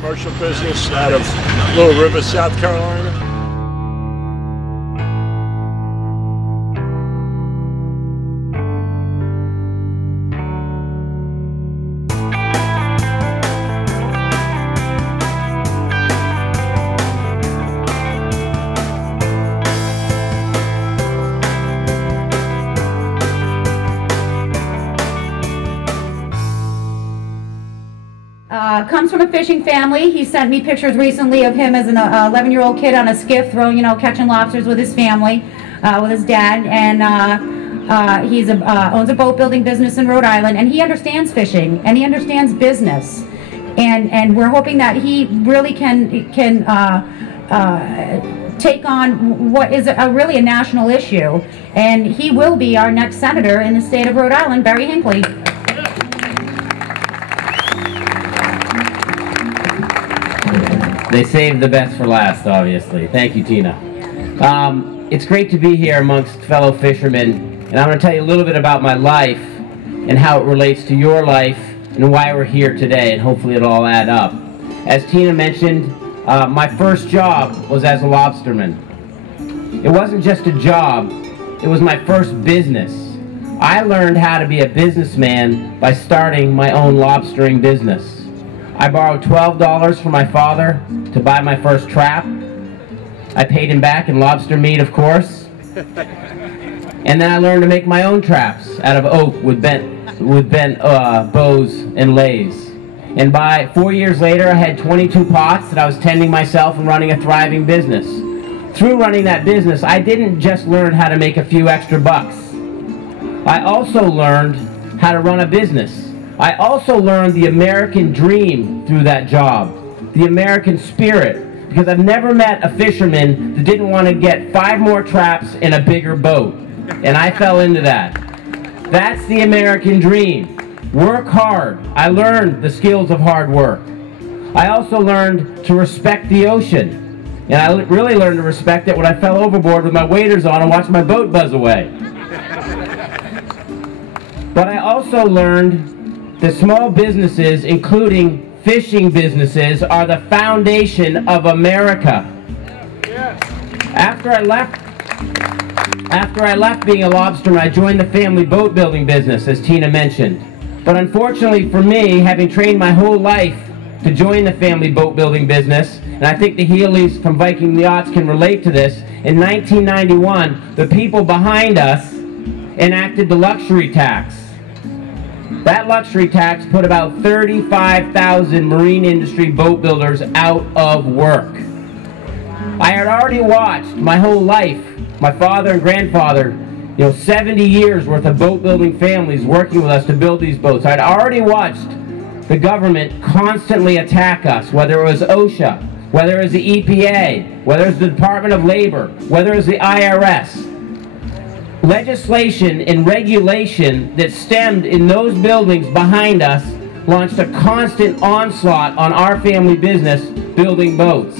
commercial business out of Little River, South Carolina. Comes from a fishing family. He sent me pictures recently of him as an 11-year-old kid on a skiff throwing, catching lobsters with his family, with his dad, and he owns a boat building business in Rhode Island, and he understands fishing, and he understands business, and we're hoping that he really can take on what is really a national issue, and he will be our next senator in the state of Rhode Island, Barry Hinckley. They saved the best for last, obviously. Thank you, Tina. It's great to be here amongst fellow fishermen, and I'm going to tell you a little bit about my life and how it relates to your life and why we're here today, and hopefully it'll all add up. As Tina mentioned, my first job was as a lobsterman. It wasn't just a job, it was my first business. I learned how to be a businessman by starting my own lobstering business. I borrowed $12 from my father to buy my first trap. I paid him back in lobster meat, of course. And then I learned to make my own traps out of oak with bent bows and lays. And by 4 years later, I had 22 pots that I was tending myself and running a thriving business. Through running that business, I didn't just learn how to make a few extra bucks. I also learned how to run a business. I also learned the American dream through that job, the American spirit, because I've never met a fisherman that didn't want to get 5 more traps in a bigger boat, and I fell into that. That's the American dream. Work hard. I learned the skills of hard work. I also learned to respect the ocean, and I really learned to respect it when I fell overboard with my waders on and watched my boat buzz away. But I also learned that small businesses, including fishing businesses, are the foundation of America. After I left being a lobsterman, I joined the family boat building business, as Tina mentioned. But unfortunately for me, having trained my whole life to join the family boat building business, and I think the Healy's from Viking Yachts can relate to this, in 1991, the people behind us enacted the luxury tax. That luxury tax put about 35,000 marine industry boat builders out of work. I had already watched my whole life, my father and grandfather, 70 years worth of boat building families working with us to build these boats. I'd already watched the government constantly attack us, whether it was OSHA, whether it was the EPA, whether it was the Department of Labor, whether it was the IRS. Legislation and regulation that stemmed in those buildings behind us launched a constant onslaught on our family business building boats.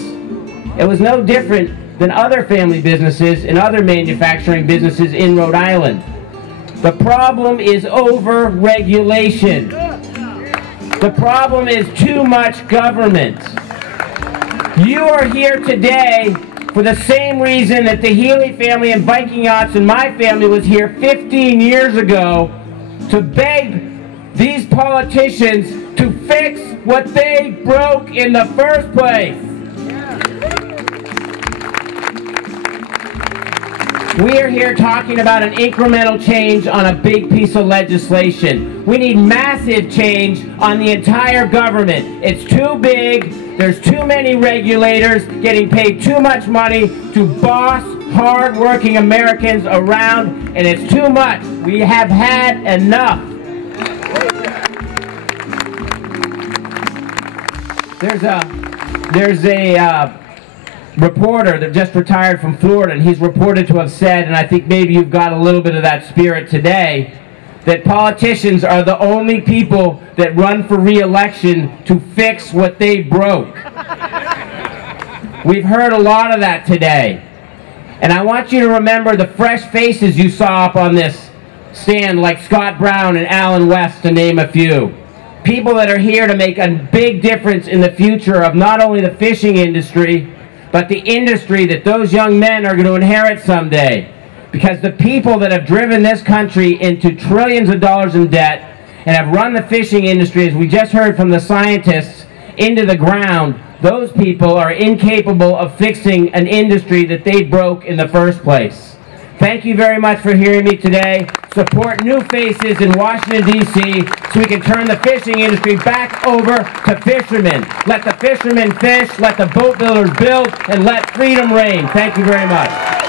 It was no different than other family businesses and other manufacturing businesses in Rhode Island. The problem is over-regulation. The problem is too much government. You are here today for the same reason that the Healy family and Viking Yachts and my family was here 15 years ago, to beg these politicians to fix what they broke in the first place. We are here talking about an incremental change on a big piece of legislation. We need massive change on the entire government. It's too big, there's too many regulators getting paid too much money to boss hard-working Americans around, and it's too much. We have had enough. There's a reporter that just retired from Florida, and he's reported to have said, and I think maybe you've got a little bit of that spirit today, that politicians are the only people that run for re-election to fix what they broke. We've heard a lot of that today. And I want you to remember the fresh faces you saw up on this stand, like Scott Brown and Alan West, to name a few. people that are here to make a big difference in the future of not only the fishing industry, but the industry that those young men are going to inherit someday. Because the people that have driven this country into trillions of dollars in debt and have run the fishing industry, as we just heard from the scientists, into the ground, those people are incapable of fixing an industry that they broke in the first place. Thank you very much for hearing me today. Support new faces in Washington, D.C. so we can turn the fishing industry back over to fishermen. Let the fishermen fish, let the boat builders build, and let freedom reign. Thank you very much.